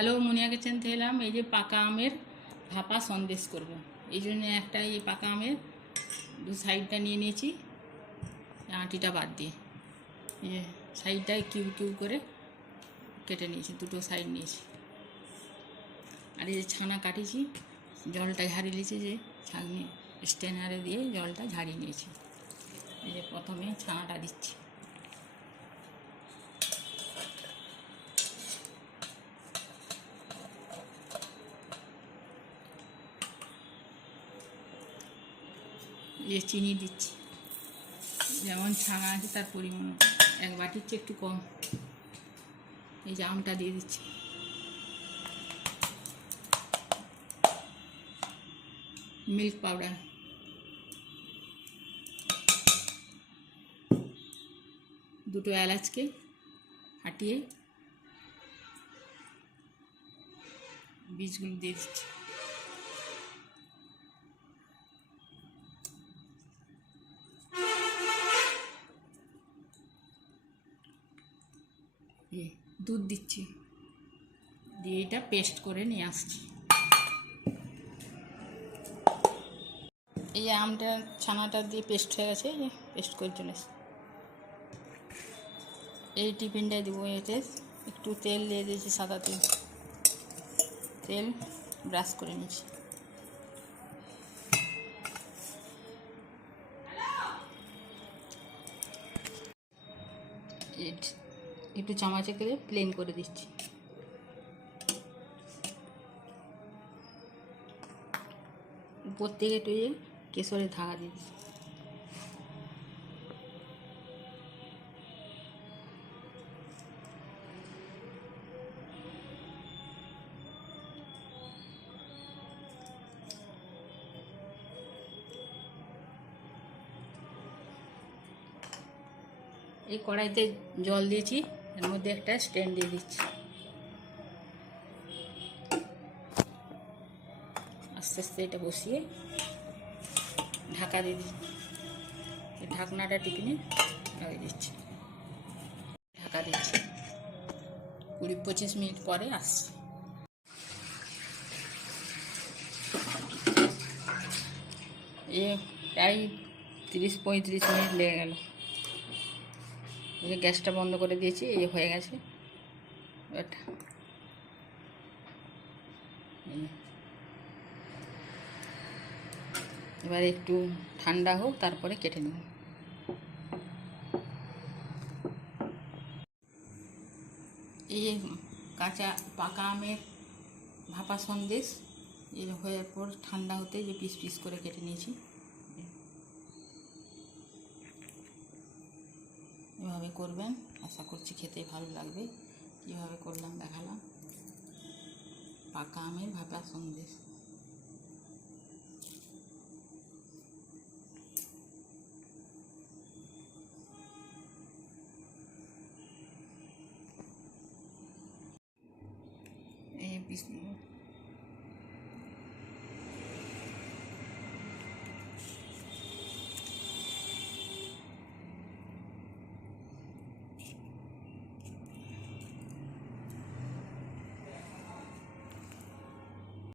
Hello মুনিয়া kitchen থেকে এলাম এই যে পাকা আমের ভাপা সন্দেশ করব। এই জন্য একটা এই পাকা আমের দু সাইডটা নিয়ে নিয়েছি, আঁটিটা বাদ দিয়ে। এই যে সাইডটায় কিউ কিউ করে কেটে নিয়েছি, দুটো সাইড নিয়েছি। আর এই যে ছানা কাটিয়েছি, জলটা ঝাড়িয়ে নিয়েছি, যে ছাগনি স্টেনারে দিয়ে জলটা ঝাড়িয়ে নিয়েছি। এই যে প্রথমে ছানাটা দিচ্ছি। যে চিনি দিচ্ছি। যেমন ছানা আছে, তার পরিমাণ এক বাটির চেয়ে একটু কম। এই যে আমটা দিয়ে দিচ্ছি। Milk powder. দুটো এলাচকে ফাটিয়ে বীজগুলো দিয়ে দিচ্ছি। দুধ দিচ্ছি। দিয়ে এটা পেস্ট করে নিয়ে আসছি। এই আমটা, ছানাটা দিয়ে পেস্ট হয়ে গেছে পেস্ট করে চলে এই টিফিনটায় দেবো এতে। একটু তেল দিয়ে দিয়েছি, সাদা তেল। তেল ব্রাশ করে নিয়েছি। এই- একটু চামচে করে প্লেন করে দিচ্ছি। উপর থেকে একটু এই কেশরের ধাগা দিচ্ছি। এই কড়াইতে জল দিয়েছি। এর মধ্যে একটা স্ট্যান্ড দিয়ে দিচ্ছি। আস্তে আস্তে এটা বসিয়ে ঢাকা দিয়ে দিচ্ছি। ঢাকনাটা টিপিনে লাগিয়ে দিচ্ছি। ঢাকা দিচ্ছি। কুড়ি পঁচিশ মিনিট পরে আসছি। এ প্রায় তিরিশ পঁয়ত্রিশ মিনিট লেগে গেল। এই গ্যাসটা বন্ধ করে দিয়েছি, এই হয়ে গেছে। এটা এবার একটু ঠান্ডা হোক, তারপরে কেটে নেব। এই কাঁচা পাকা আমের ভাপা সন্দেশ, এর হয়ে পর ঠান্ডা হতে যে পিস পিস করে কেটে নিয়েছি। এভাবে করবেন। আশা করছি খেতে ভালো লাগবে। কীভাবে করলাম দেখালাম। পাকা আমের ভাপা সন্দেশ। এই পিস